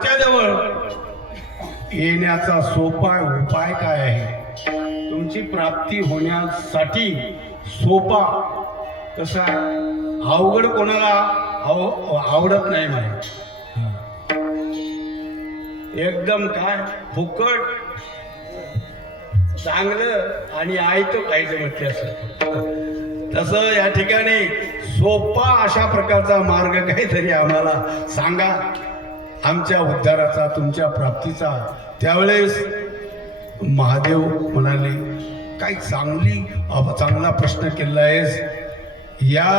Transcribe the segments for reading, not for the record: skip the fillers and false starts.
जवळ येण्याचा सोपा उपाय काय आहे? तुमची प्राप्ती होण्यासाठी सोपा कसा अवघड कोणाला आवडत नाही मला. एकदम काय फुकट चांगलं आणि आयतं पाहिजे म्हटलं असं. तसं या ठिकाणी सोपा अशा प्रकारचा मार्ग काहीतरी आम्हाला सांगा आमच्या उद्धाराचा, तुमच्या प्राप्तीचा. त्यावेळेस महादेव म्हणाले, काय चांगला प्रश्न केला आहेस. या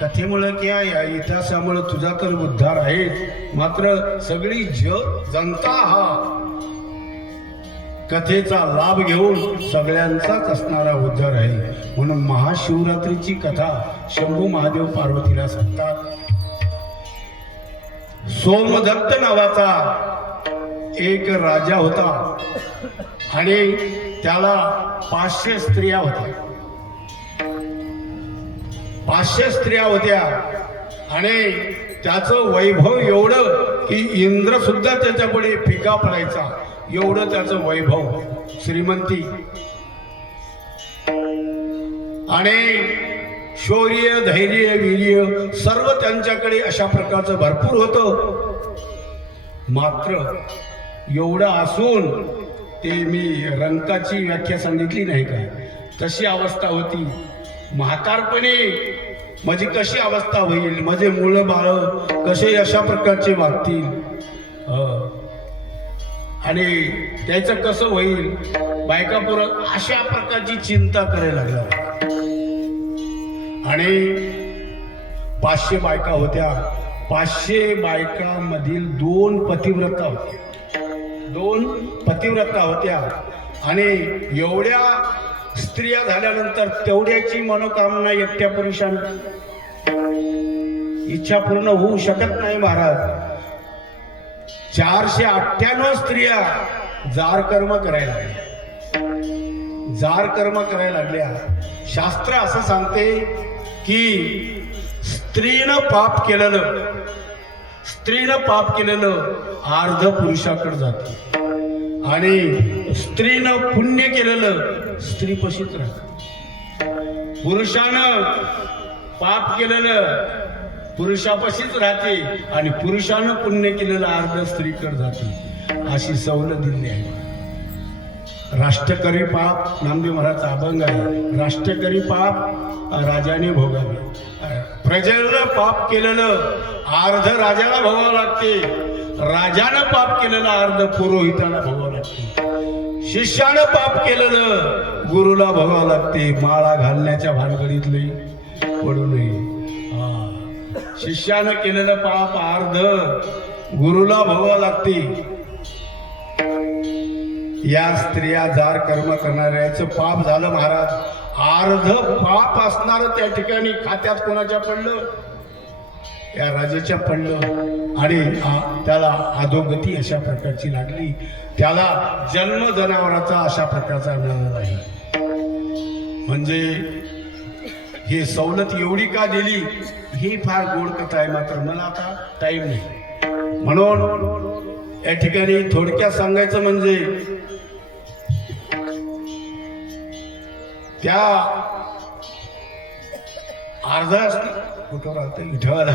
कथेमुळे किंवा या इतिहासामुळे तुझा तर उद्धार आहे, मात्र सगळी जनता हा कथेचा लाभ घेऊन सगळ्यांचाच असणारा उद्धार आहे. म्हणून महाशिवरात्रीची कथा शंभू महादेव पार्वतीला सांगतात. सोमदत्त नावाचा एक राजा होता आणि त्याला 500 स्त्रिया होत्या. 500 स्त्रिया होत्या आणि त्याचं वैभव एवढं की इंद्र सुद्धा त्याच्यापुढे फिका पडायचा, एवढं त्याचं वैभव, श्रीमंती आणि शौर्य, धैर्य, वीर्य सर्व त्यांच्याकडे अशा प्रकारचं भरपूर होतं. मात्र एवढं असून ते मी रंकाची व्याख्या सांगितली नाही का, तशी अवस्था होती. म्हातारपणे माझी कशी अवस्था होईल, माझे मुलं बाळ कसे अशा प्रकारचे वागतील आणि त्याचं कसं होईल, बायका पुरं अशा प्रकारची चिंता करायला लागला. आणि 500 बायका होत्या. 500 बायकांमधील 2 पतिव्रता होत्या. 2 पतिव्रता होत्या आणि एवढ्या स्त्रिया झाल्यानंतर तेवढ्याची मनोकामना एकट्या पुरुषांना इच्छा पूर्ण होऊ शकत नाही महाराज. 498 स्त्रिया जार कर्म करायला लागल्या. शास्त्र असं सांगते की स्त्रीनं पाप केलेलं अर्ध पुरुषाकडे जाते आणि स्त्रीनं पुण्य केलेलं स्त्री पशीच राहते. पुरुषानं पाप केलेलं पुरुषापाशीच राहते आणि पुरुषानं पुण्य केलेलं अर्ध स्त्रीकडे जाते. अशी सवलत दिली आहे. राष्ट्रकरी पाप नामदेव महाराजचा अभंग आहे. राष्ट्रकरी पाप राजाने भोगावे. प्रजेनं पाप केलेलं अर्ध राजाला भोगावं लागते. राजानं पाप केलेलं अर्ध पुरोहिताला भोगावं लागते. शिष्यानं पाप केलेलं गुरुला भोगावं लागते. माळा घालण्याच्या भानगडीतले पडू नये. शिष्यानं केलेलं पाप अर्ध गुरुला भोगावं लागते. या स्त्रिया जार कर्म करणाऱ्याचं पाप झालं महाराज. अर्ध पाप असणार त्या ठिकाणी खात्यात कोणाच्या पडलं, या राजाच्या पडलं आणि त्याला अधोगती अशा प्रकारची लागली. त्याला जन्म जनावराचा अशा प्रकारचा मिळाला नाही. म्हणजे हे सवलत एवढी का दिली, ही फार गोड कथा आहे. मात्र मला आता टाइम नाही, म्हणून या ठिकाणी थोडक्यात सांगायचं म्हणजे त्या अर्धा कुठं राहतं विठ्ठल